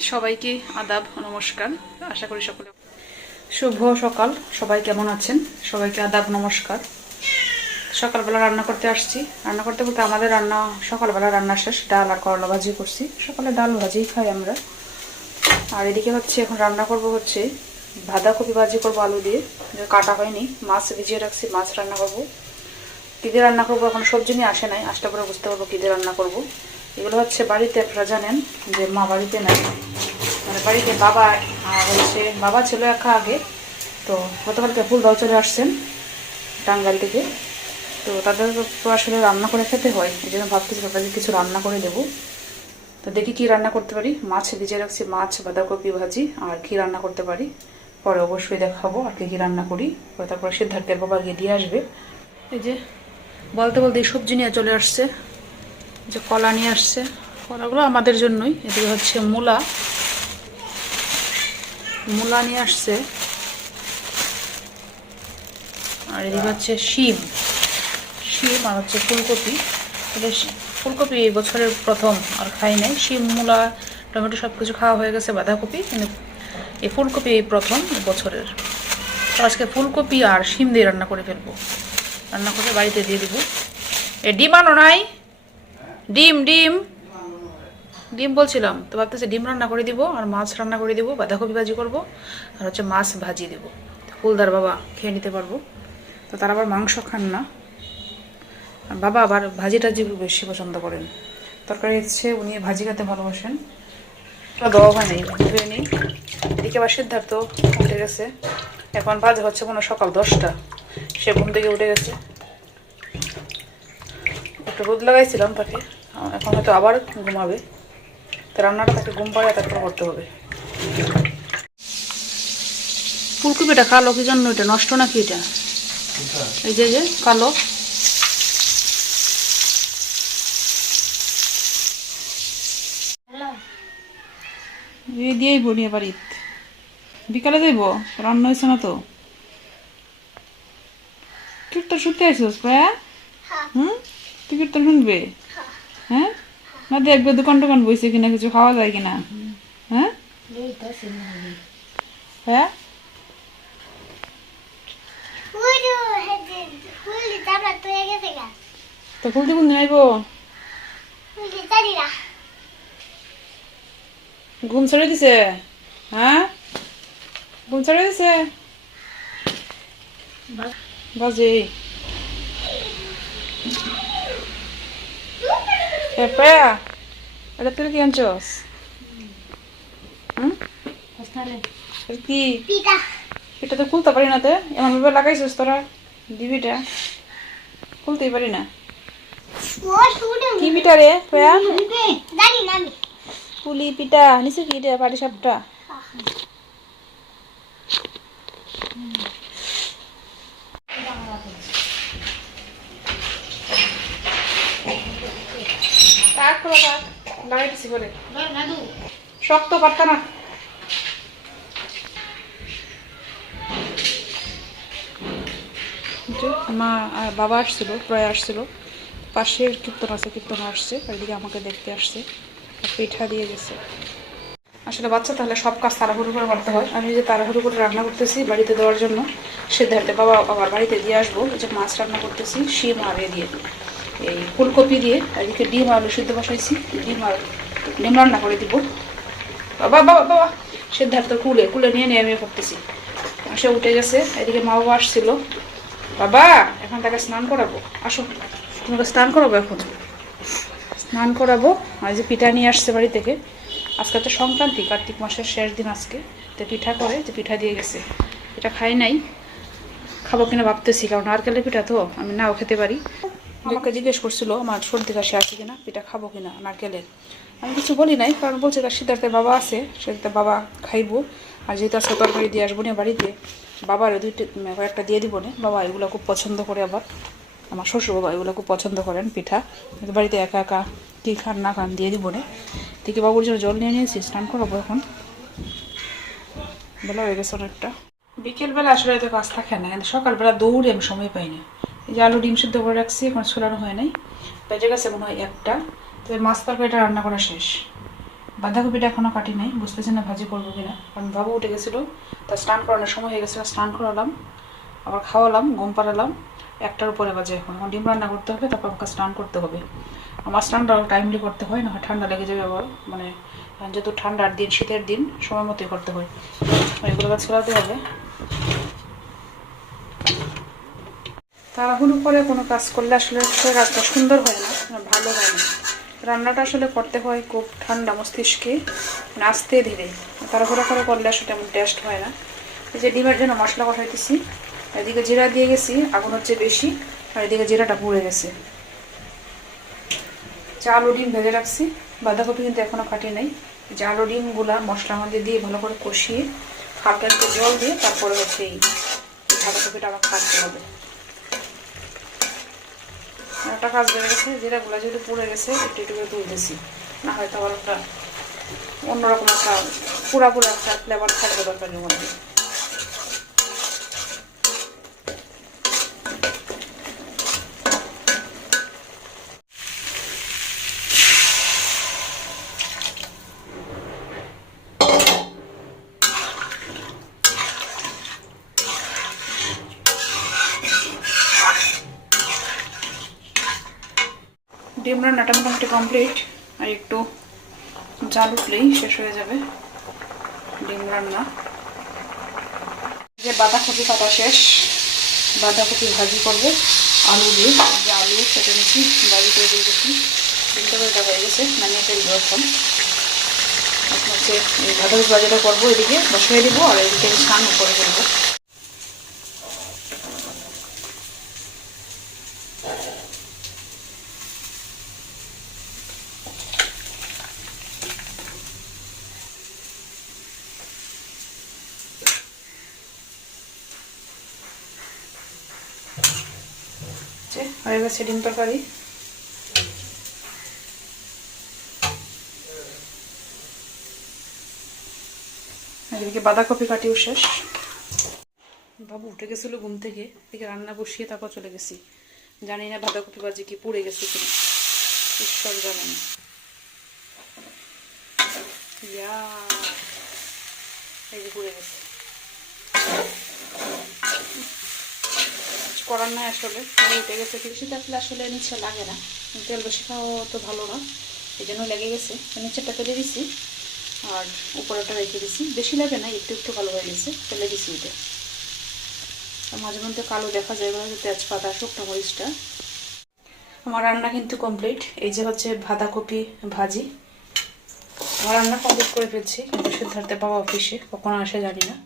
সবাইকে আদাব, নমস্কার। আশা করি সকলে শুভ সকাল। সবাই কেমন আছেন? সবাইকে আদাব, নমস্কার। সকালবেলা রান্না করতে আসছি। রান্না করতে বলতে আমাদের রান্না সকালবেলা রান্না শেষ। ডাল আর করলা ভাজি করছি। সকালে ডাল ভাজিই খাই আমরা। আর এদিকে হচ্ছে এখন রান্না করব হচ্ছে বাঁধাকপি ভাজি করব আলু দিয়ে। কাটা হয়নি, মাছ ভিজিয়ে রাখছি, মাছ রান্না করব। কী দিয়ে রান্না করব এখন সবজি নিয়ে আসে নাই। আসলে পরে বুঝতে পারব কী দিয়ে রান্না করব। এগুলো হচ্ছে বাড়িতে আপনারা জানেন যে মা বাড়িতে নাই। বাড়িতে বাবা হচ্ছে বাবা ছিল একা আগে, তো গতকালকে ফুলদাও চলে আসছেন টাঙ্গাইল থেকে। তো তাদের তো আসলে রান্না করে খেতে হয়, এই জন্য ভাবতেছি তাদেরকে কিছু রান্না করে দেবো। তো দেখি কি রান্না করতে পারি। মাছ ভিজে রাখছি, মাছ, বাঁধাকপি, ভাজি, আর কি রান্না করতে পারি। পরে অবশ্যই দেখাবো আর কি কি রান্না করি। পরে তারপর সিদ্ধার্থের বাবা গিয়ে দিয়ে আসবে। এই যে বলতে বলতে এই সবজি নিয়ে চলে আসছে, যে কলা নিয়ে আসছে। কলাগুলো আমাদের জন্যই, এদিকে হচ্ছে মূলা। মূলা নিয়ে আসছে। আর এদিকে হচ্ছে শিম। শিম আর হচ্ছে ফুলকপি। ফুলকপি এই বছরের প্রথম আর খাই নাই। শিম মূলা টমেটো সব কিছু খাওয়া হয়ে গেছে বাঁধাকপি। কিন্তু এই ফুলকপি এই প্রথম বছরের। তো আজকে ফুলকপি আর শিম দিয়ে রান্না করে ফেলব। রান্না করে বাড়িতে দিয়ে দিব। এ ডিম আনো নাই? ডিম ডিম। ডিম বলছিলাম, তো ভাবতেছি ডিম রান্না করে দিব, আর মাছ রান্না করে দিব, বাঁধাকপি ভাজি করব, আর হচ্ছে মাছ ভাজি দিব। ফুলদার বাবা খেয়ে নিতে পারব। তো তারা আবার মাংস খান না। আর বাবা আবার ভাজি টাজি বেশি পছন্দ করেন। তরকারি হচ্ছে উনি ভাজি খেতে ভালোবাসেন। দেওয়া হয় নাই, ধুয়ে নিই। এদিকে আবার সিদ্ধার্থ উঠে গেছে। এখন বাজে হচ্ছে কোনো সকাল দশটা। সে ঘুম থেকে উঠে গেছে। একটু রোদ লাগাইছিলাম তাকে। এখন হয়তো আবার ঘুমাবে। তো রান্নাটা তাকে ঘুম পাড়ায় তারপর করতে হবে। ফুলকপিটা কালো কি জন্য এটা? নষ্ট নাকি এটা? এই যে যে কালো। এই দিয়েই বনিয়ে বাড়িত বিকালে যাইব? রান্না হয়েছে না তো? কীর্তন শুনতে আসিস প্রায় হুম? তুই কীর্তন শুনবে হ্যাঁ? না দেখবে দোকান টোকান বইছে কিনা কিছু খাওয়া যায় কিনা? হ্যাঁ? হ্যাঁ? তো খুলতে দিন আইব ঘুম ছেড়ে দিছে? হ্যাঁ? ঘুম ছেড়ে দিছে? বাজে। এ প্রায়া এটা তুই কি আনছস হুম কি এটা তো খুলতে পারি না তো এমন ভাবে লাগাইছিস তোরা ডিবিটা খুলতেই পারি না কি পিঠা রে প্রায়া পুলি পিঠা নিচে কি রে পাটি সাপটা লাগাই দিছি শক্ত পারতা না মা আর বাবা আসছিল প্রায় আসছিল। পাশের কীর্তন আছে কীর্তন আসছে এদিকে আমাকে দেখতে আসছে পিঠা দিয়ে গেছে। আসলে বাচ্চা তাহলে সব কাজ তাড়াহুড়ো করে করতে হয়। আমি যে তাড়াহুড়ো করে রান্না করতেছি বাড়িতে দেওয়ার জন্য সিদ্ধার্থে বাবা আবার বাড়িতে দিয়ে আসব। যে মাছ রান্না করতেছি শিম আর এ দিয়ে। এই ফুলকপি দিয়ে আর এদিকে ডিম আলু সিদ্ধ বসাইছি। ডিম আর ডিম রান্না করে দিব। বাবা বাবা বাবা। সিদ্ধার্থ কুলে কুলে নিয়ে নিয়ে আমি করতেছি সে উঠে গেছে, এদিকে মা বাবা আসছিল। বাবা, এখন তাকে স্নান করাবো। আসো। তোমাকে স্নান করাবো এখন। স্নান করাবো। আর যে পিঠা নিয়ে আসছে বাড়ি থেকে। আজকে তো সংক্রান্তি, কার্তিক মাসের শেষ দিন আজকে। তো পিঠা করে যে পিঠা দিয়ে গেছে। এটা খাই নাই। খাব কিনা ভাবতেছি, কারণ নারকেলের পিঠা তো আমি নাও খেতে পারি। আমাকে জিজ্ঞেস করছিল, আমার সর্দি কাশি আছে কিনা? পিঠা খাব কিনা না নারকেলের আমি কিছু বলি নাই, কারণ বলছে তার সিদ্ধার্থের বাবা আছে সেটা বাবা খাইবো। আর যেহেতু আজকে তরকারি দিয়ে আসব না বাড়িতে বাবার দুইটা কয়েকটা দিয়ে দিব না। বাবা এগুলো খুব পছন্দ করে আবার। আমার শ্বশুর বাবা এগুলো খুব পছন্দ করেন পিঠা। বাড়িতে একা একা কী খান না খান দিয়ে দিব না। থেকে বাবুর জন্য জল নিয়ে নিয়েছি, স্নান করাবো এখন। বেলা হয়ে গেছে অনেকটা। বিকেলবেলা আসলে হয়তো কাজ থাকে না সকালবেলা দৌড়ে আমি সময় পাই না। এই যে আলু ডিম সিদ্ধ করে রাখছি, এখন ছোলানো হয় নাই। বেজে গেছে মনে হয় একটা। তো মাছ তরকারিটা রান্না করা শেষ। বাঁধাকপিটা এখনও কাটি নাই বুঝতেছি না ভাজি করব কিনা। কারণ বাবু উঠে গেছিল, তা স্নান করানোর সময় হয়ে গেছিল স্নান করালাম, আবার খাওয়ালাম গম পাড়ালাম। একটার উপরে বাজে এখন। আমার ডিম রান্না করতে হবে, তারপর আমাকে স্নান করতে হবে। আমার স্নানটা টাইমলি করতে হয় না ঠান্ডা লেগে যাবে আবার। মানে যেহেতু ঠান্ডার দিন, শীতের দিন, সময় মতোই করতে হয়। এগুলো গাছ ফেলাতে হবে। তাড়াহুড়ো করে কোনো কাজ করলে আসলে সে কাজটা সুন্দর হয় না ভালো হয় না। রান্নাটা আসলে করতে হয় খুব ঠান্ডা মস্তিষ্কে মানে আস্তে ধীরে। তাড়াহুড়ো করে করলে আসলে তেমন টেস্ট হয় না। এই যে ডিমের জন্য মশলা কষাইতেছি এদিকে জিরা দিয়ে গেছি, আগুন হচ্ছে বেশি, আর এদিকে জিরাটা পুড়ে গেছে। চাল আলু ডিম ভেজে রাখছি, বাঁধাকপি কিন্তু এখনও কাটি নাই। যে আলু ডিমগুলা মশলার মধ্যে দিয়ে ভালো করে কষিয়ে হালকা একটু জল দিয়ে তারপরে হচ্ছে এই বাঁধাকপিটা আবার কাটতে হবে। একটা কাজ বেড়ে গেছে, যেটা জিরাগুলো যেহেতু পুড়ে গেছে, একটু একটু করে তুলতেছি। না হয়তো আবার একটা অন্যরকম একটা পুরা পুরা একটা ফ্লেভার থাকবে তরকারির মধ্যে। রান্নাটা মোটামুটি কমপ্লিট আর একটু জাল উঠলেই শেষ হয়ে যাবে। ডিম রান্না। যে বাঁধাকপি কাটা শেষ, বাঁধাকপি ভাজি করবে, আলু দিয়ে। যে আলু কেটে নিচ্ছি ভাজি করে দিয়ে দিচ্ছি ডিম তরকারিটা হয়ে গেছে, নামিয়ে ফেলব এখন। এখন হচ্ছে এই বাঁধাকপি ভাজিটা করব, এদিকে বসিয়ে দিব, আর এদিকে স্নান করে ফেলব হচ্ছে হয়ে গেছে ডিম তরকারি। এদিকে বাঁধাকপি কাটিও শেষ। বাবু উঠে গেছিল ঘুম থেকে, এদিকে রান্না বসিয়ে তারপর চলে গেছি। জানি না বাঁধাকপি বাজি কি পুড়ে গেছে কিনা। ঈশ্বর জানেন। এই যে পুড়ে গেছে। করার নাই আসলে উঠে গেছে বেশি থাকলে আসলে নিচে লাগে না। তেল বেশি খাওয়া তো ভালো না, এই জন্য লেগে গেছে। নিচেরটা ফেলে দিছি, আর উপরেটা রেখে দিছি। বেশি লাগে না, একটু একটু ভালো হয়ে গেছে, ফেলে দিছি এটা মাঝে মধ্যে কালো দেখা যায় এবার তেজপাতা, শুকনো মরিচটা। আমার রান্না কিন্তু কমপ্লিট এই যে হচ্ছে বাঁধাকপি ভাজি। আমার রান্না কমপ্লিট করে ফেলছি, কিন্তু সিদ্ধার্থে বাবা অফিসে, কখন আসে জানি না।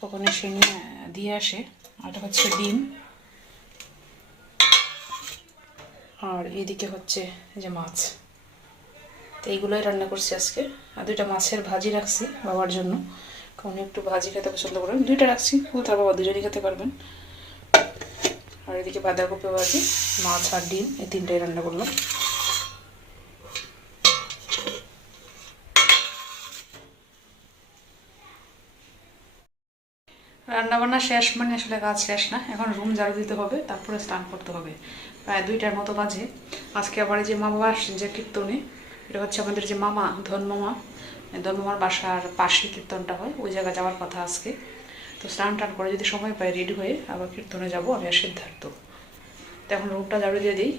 কখন এসে নিয়ে, দিয়ে আসে। আর হচ্ছে ডিম। আর এদিকে হচ্ছে যে মাছ। তো এইগুলোই রান্না করছি আজকে। আর দুইটা মাছের ভাজি রাখছি বাবার জন্য। কারণ একটু ভাজি খেতে পছন্দ করেন। দুইটা রাখছি। তার বাবা দুজনই খেতে পারবেন। আর এদিকে বাঁধাকপি ভাজি, মাছ আর ডিম, এই তিনটাই রান্না করলাম। রান্না বান্না শেষ মানে আসলে কাজ শেষ না। এখন রুম ঝাড়ু দিতে হবে, তারপরে স্নান করতে হবে। প্রায় দুইটার মতো বাজে। আজকে আবার যে মা বাবা আসছেন যে কীর্তনে, এটা হচ্ছে আমাদের যে মামা, ধনমামা। ধনমামার বাসার পাশে কীর্তনটা হয়, ওই জায়গায় যাওয়ার কথা আজকে। তো স্নান টান করে যদি সময় পাই রেডি হয়ে আবার কীর্তনে যাব, আমি আর সিদ্ধার্থ। তো এখন রুমটা ঝাড়ু দিয়ে দিই।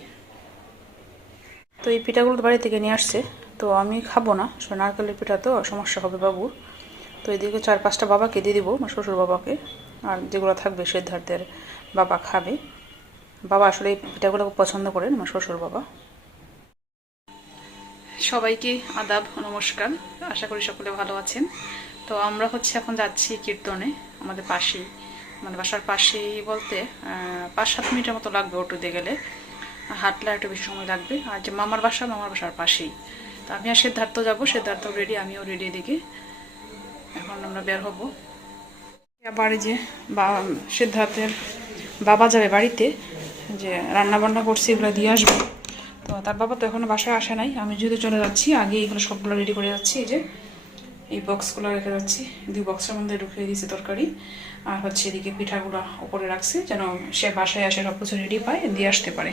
তো এই পিঠাগুলো বাড়ি থেকে নিয়ে আসছে, তো আমি খাব না। নারকেলের পিঠা তো, সমস্যা হবে বাবুর। তো এদিকে চার পাঁচটা বাবাকে দিয়ে দিব, আমার শ্বশুর বাবাকে। আর যেগুলো থাকবে সিদ্ধার্থের বাবা খাবে। বাবা আসলে এই পিঠাগুলো পছন্দ করেন, আমার শ্বশুর বাবা। সবাইকে আদাব, নমস্কার। আশা করি সকলে ভালো আছেন। তো আমরা হচ্ছে এখন যাচ্ছি কীর্তনে, আমাদের পাশেই। মানে বাসার পাশেই বলতে পাঁচ, সাত মিনিটের মতো লাগবে অটোতে গেলে। হাঁটলে একটু বেশি সময় লাগবে। আর যে মামার বাসা, মামার বাসার পাশেই। তো আমি আর সিদ্ধার্থ যাব, সিদ্ধার্থ রেডি আমিও রেডি এদিকে। এখন আমরা বের হব। বাড়ি যে বা, সিদ্ধার্থের বাবা যাবে বাড়িতে, যে রান্না বান্না করছি, এগুলো দিয়ে আসবে। তো তার বাবা তো এখনও বাসায় আসে নাই, আমি যেহেতু চলে যাচ্ছি, আগে এগুলো সবগুলো রেডি করে যাচ্ছি, এই যে এই বক্সগুলো রেখে যাচ্ছি, দুই বক্সের মধ্যে ঢুকিয়ে দিয়েছি তরকারি, আর হচ্ছে এদিকে পিঠাগুলো ওপরে রাখছি, যেন সে বাসায় আসে সব কিছু রেডি পায়, দিয়ে আসতে পারে।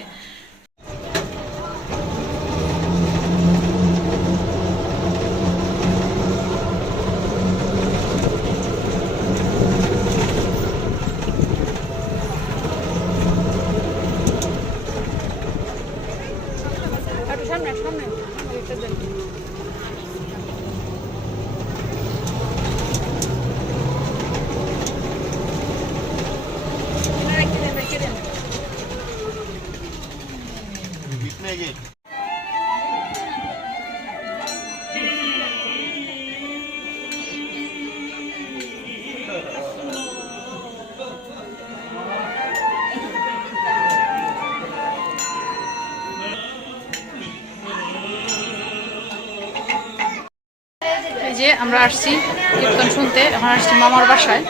আমরা আসছি কীর্তন শুনতে এখন আসছি মামার বাসায়।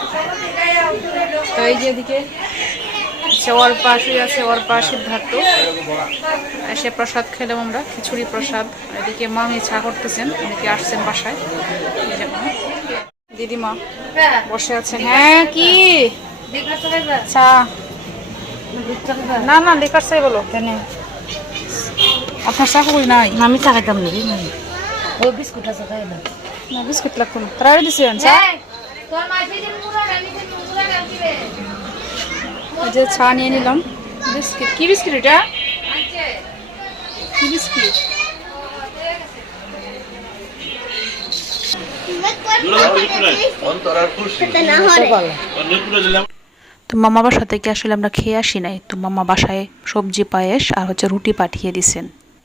তো এই যে এদিকে হচ্ছে অর্পা শুয়ে আছে অর্পা সিদ্ধার্থ। এসে প্রসাদ খেলাম আমরা খিচুড়ি প্রসাদ। এদিকে মামি চা করতেছেন অনেকে আসছেন বাসায়। দিদিমা বসে আছেন হ্যাঁ কি? চা। না না লেখার চাই বলো। কেন আপনার চা কই নাই? আমি চাকাইতাম না। রে মানে ও বিস্কুট আছে খাই না? তারা দিছেন চা এই যে চা নিয়ে নিলাম। বিস্কিট কি বিস্কিট এটা? কি বিস্কিট? তো মামা বাসা থেকে আসলে আমরা খেয়ে আসি নাই। তো মামা বাসায় সবজি পায়েস আর হচ্ছে রুটি পাঠিয়ে দিছেন।